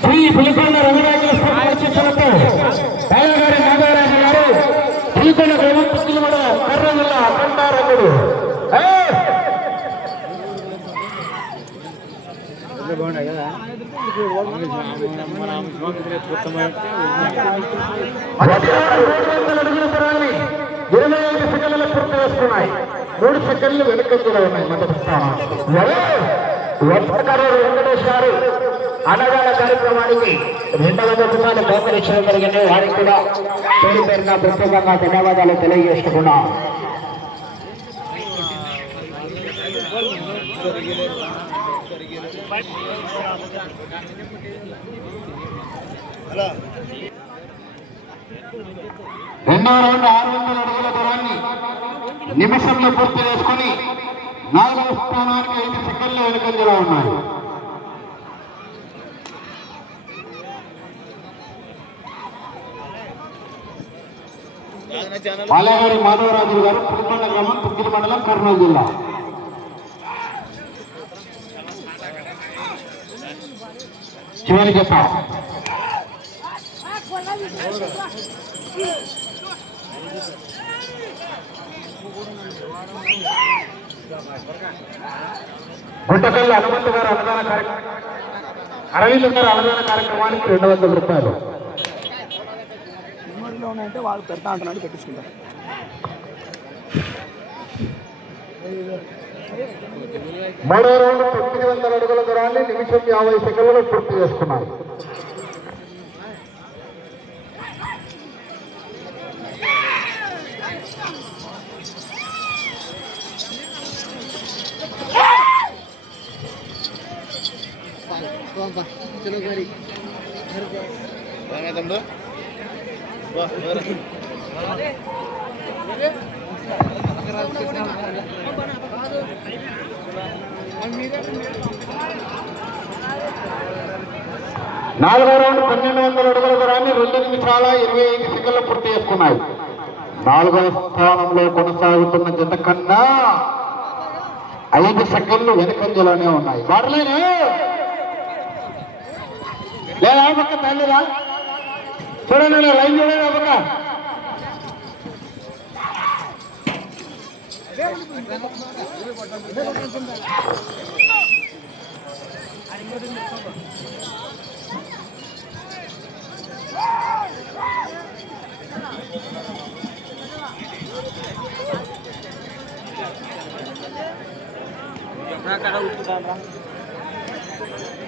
శ్రీ పులికొండ రవిరాజుల సమర్చించినట్టు బాలగారి నాగారాజు గారు పులికొండ గ్రామం పుట్టినమడ కర్ర జిల్లా కంటారకుడు. ఇరవై ఐదు సెకండ్ల పూర్తి చేస్తున్నాయి మూడు సెకండ్లు వెనుకంజలో ఉన్నాయి మొదటి స్థానం వర్తకారు వెంకటేష్ గారు. అన్నదాన కార్యక్రమానికి రెండవ పుస్తకాలు బహుకరించడం జరిగింది. వారికి కూడా పేరు పేరున ప్రత్యేకంగా ధన్యవాదాలు తెలియజేసుకున్నాం రెండో రౌండ్ ఆరు వందల అడుగుల దూరాన్ని నిమిషంలో పూర్తి చేసుకుని నాలుగవ స్థానానికి ఐదు సెకండ్లు వెనుకంజలో ఉన్నారు బాలగారి మాధవరాజు గారు పులికొండ గ్రామం తుగ్గిరి మండలం కర్నూలు జిల్లా. చివరి జత గుంటకల్లి హనుమంతు గారు అన్నదాన కార్యక్రమం అరవింద్ గారు అన్నదాన కార్యక్రమానికి రెండు వందల రూపాయలు. ఉన్నాయంటే వాళ్ళు పెడతా అంటున్నాడు పెట్టించుకుంటారు. మూడో రౌండ్ తొమ్మిది వందల అడుగుల దూరాన్ని నిమిషం యాభై సెకండ్లలో పూర్తి చేసుకున్నారు. నాలుగో రౌండ్ పన్నెండు వందల అడుగుల దూరాన్ని రెండు నిమిషాల ఇరవై ఐదు సెకండ్లు పూర్తి చేసుకున్నాయి. నాలుగవ స్థానంలో కొనసాగుతున్న జత కన్నా ఐదు సెకండ్లు వెనుకంజలోనే ఉన్నాయి. వాడలేను పక్క తల్లిరా చూడండి లైన్ చూడండి ఆ పక్క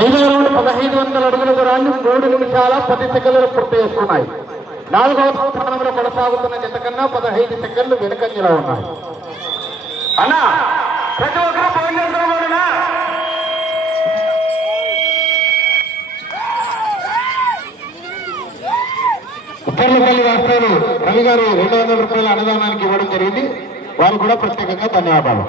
ఐదు రౌండ్ పదహైదు వందల అడుగుల దూరాన్ని మూడు నిమిషాల పది సెకండ్లు పూర్తి చేసుకున్నాయి నాలుగవ స్థానంలో కొనసాగుతున్న జత కన్నా పదహైదు సెకండ్లు వెనుకంజలో ఉన్నాయి. అన్నా ప్రతి ఒక్కరు ఫోన్ ఉత్తర్లపల్లి రాష్ట్రాలు రవి గారు రెండు వందల రూపాయల అన్నదానానికి ఇవ్వడం జరిగింది. వారు కూడా ప్రత్యేకంగా ధన్యవాదాలు.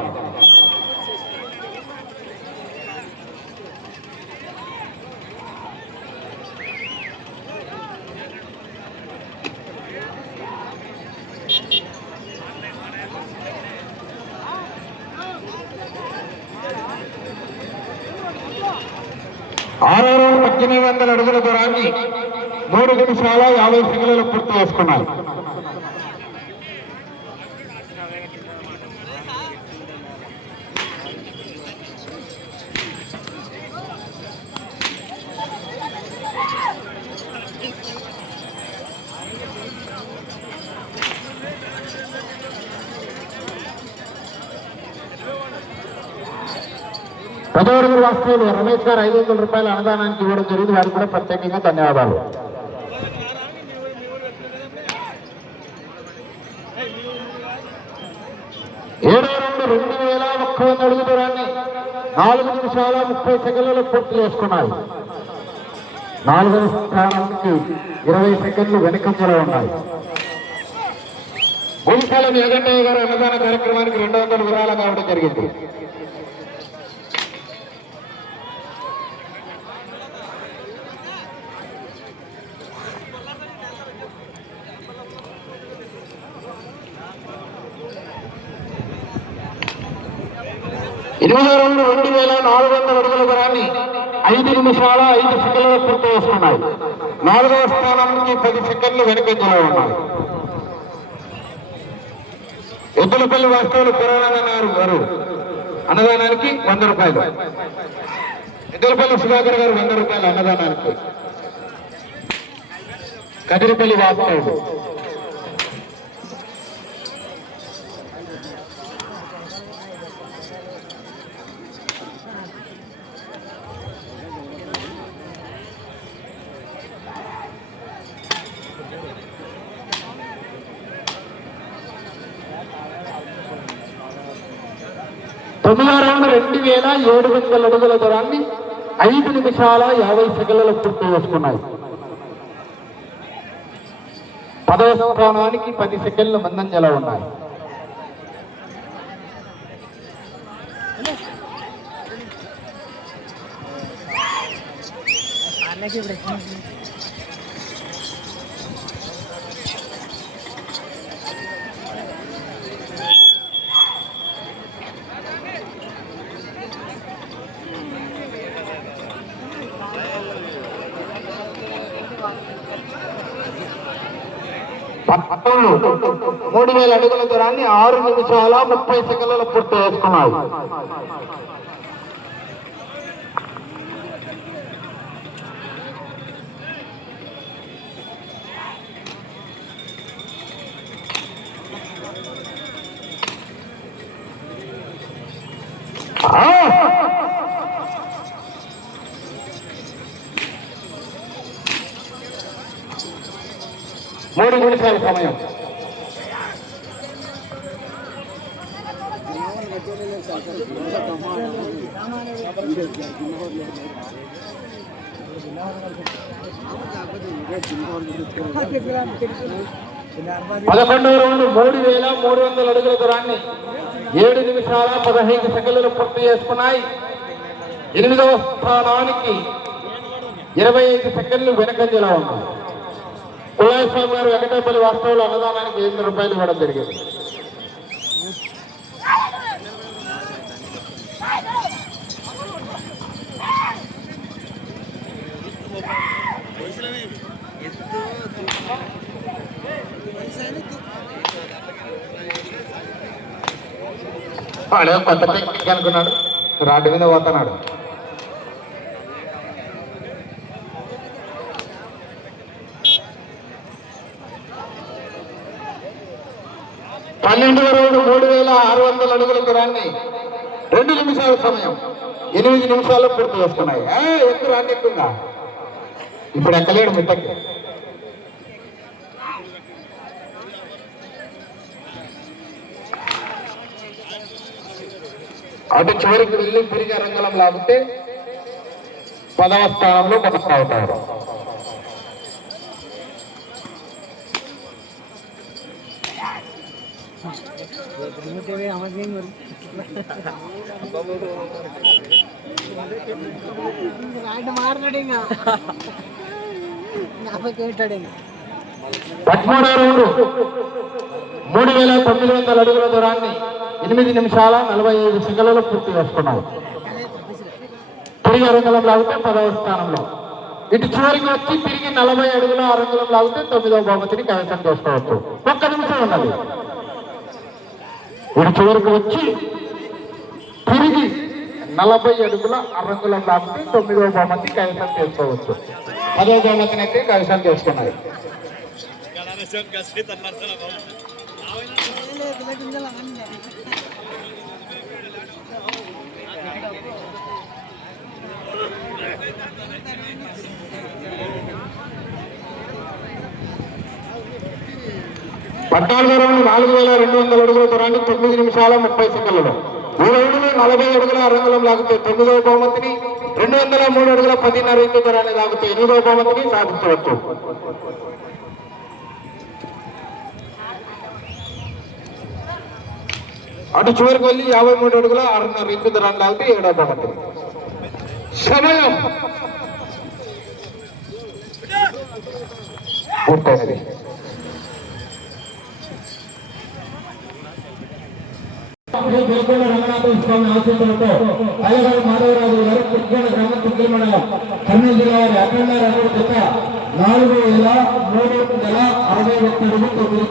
ఆరు పద్దెనిమిది వందల అడుగుల దూరాన్ని మూడు నిమిషాల యాభై సెకండ్లు పూర్తి చేసుకున్నారు. పదవరుగురు వస్తువులు రమేష్ గారు ఐదు వందల రూపాయల అనుదానానికి ఇవ్వడం జరిగింది. వారికి కూడా ప్రత్యేకంగా ధన్యవాదాలు. ఏడో రెండు రెండు వేల ఒక్క వంద అడుగు దూరాన్ని నాలుగు నిమిషాల ముప్పై సెకండ్లలో పూర్తి చేసుకున్నారు నాలుగవ స్థానానికి ఇరవై సెకండ్లు వెనుకంజలో ఉన్నాయి. గుంకాలం ఏగంటయ్య గారు అన్నదాన కార్యక్రమానికి రెండు వందల విరాళం కావడం జరిగింది. ఇరవై రెండు రెండు వేల నాలుగు వందల అడుగుల దూరాన్ని ఐదు నిమిషాల ఐదు సెకండ్లు పూర్తి చేస్తున్నాయి. నాలుగవ స్థానానికి పది సెకండ్లు వెనుకంజలో ఉన్నాయి. ఎద్దులపల్లి వాస్తవులు పురాణాన్నారు గారు అన్నదానానికి వంద రూపాయలు. ఎద్దులపల్లి సుధాకర్ గారు వంద రూపాయలు అన్నదానానికి. కదిరిపల్లి వాస్తవులు. తొమ్మిదో రెండు వేల ఏడు వందల అడుగుల దూరాన్ని ఐదు నిమిషాల యాభై సెకండ్లలో పూర్తి చేసుకున్నాయి. పదవ స్థానానికి పది సెకండ్లు మందంజల ఉన్నాయి. పట్టణంలో మూడు వేల అడుగుల దూరాన్ని ఆరు నిమిషాల ముప్పై సెకండ్లలో పూర్తి చేసుకున్నాయి ఆ! మూడు నిమిషాల సమయం. పదకొండవ రౌండ్ మూడు వేల మూడు వందల అడుగుల దూరాన్ని ఏడు నిమిషాల పదహైదు సెకండ్లు పూర్తి చేసుకున్నాయి. ఎనిమిదవ స్థానానికి ఇరవై ఐదు సెకండ్లు వెనకంజలా ఉన్నాయి. కులాయ స్వామి గారు వెంకటేపల్లి వాస్తవంలో అన్నదానానికి వెయ్యి రూపాయలు ఇవ్వడం జరిగింది. వాడు కొత్త టెక్నిక్ అనుకున్నాడు. రాడ్డు మీద పోతున్నాడు. పన్నెండు రౌండ్ మూడు వేల ఆరు వందల అడుగుల దూరాన్ని రెండు నిమిషాల సమయం. ఎనిమిది నిమిషాల్లో పూర్తి చేస్తున్నాయి ఎక్కువ రాని ఎక్కువగా. ఇప్పుడు ఎక్కలేడు మిట్టకి. అటు చివరికి వెళ్ళి తిరిగి రంగంలో లాగితే పదవ స్థానంలో కొనసాగుతారు మాట్లాడు ఇంకా. నాపకేటాడు ఇంకా? రౌండ్ మూడు వేల తొమ్మిది వందల అడుగుల దూరాన్ని ఎనిమిది నిమిషాల నలభై ఐదు సెకండ్లలో పూర్తి చేసుకున్నారు తిరిగి అరంగలం లాగితే పదవ స్థానంలో. ఇటు చివరికి వచ్చి తిరిగి నలభై అడుగుల అరంగలం లాగితే తొమ్మిదవ బహుమతిని కైవసం చేసుకోవచ్చు. ఒక్క నిమిషం ఉన్నది ఇటు చివరికి వచ్చి తిరిగి నలభై అడుగుల అరంగులం లాగితే తొమ్మిదవ బహుమతి కైవసం చేసుకోవచ్చు. పదవ బహుమతిని అయితే కైవసం చేసుకున్నారు. పద్నాలుగు రౌండ్ నాలుగు వేల రెండు వందల అడుగుల దూరాన్ని తొమ్మిది నిమిషాల ముప్పై సెకండ్లలో. ఈ రౌండ్లో నలభై అడుగుల అరంగులం లాగుతూ తొమ్మిదవ బహుమతిని రెండు వందల మూడు అడుగుల పదిన్నర ఇంటి దూరాన్ని లాగితే ఎనిమిదవ బహుమతిని సాధించవచ్చు. అటు చివరికి వెళ్ళి యాభై మూడు అడుగుల ఆరున్నర ఇంటి దూరాన్ని లాగితే ఏడవ బహుమతి. సమయం. పూర్తయినది. శ్రీ గోకుల రంగనాథ స్వామి ఆశీస్సులతో అయ్యగారు మాధవరాజు గారు కుర్కోణ గ్రామం తుగ్గల మండలం కర్నూలు జిల్లా వారి అఖండ రెండు జత నాలుగు వేల మూడు వందల అరవై ఒక్క తొమ్మిది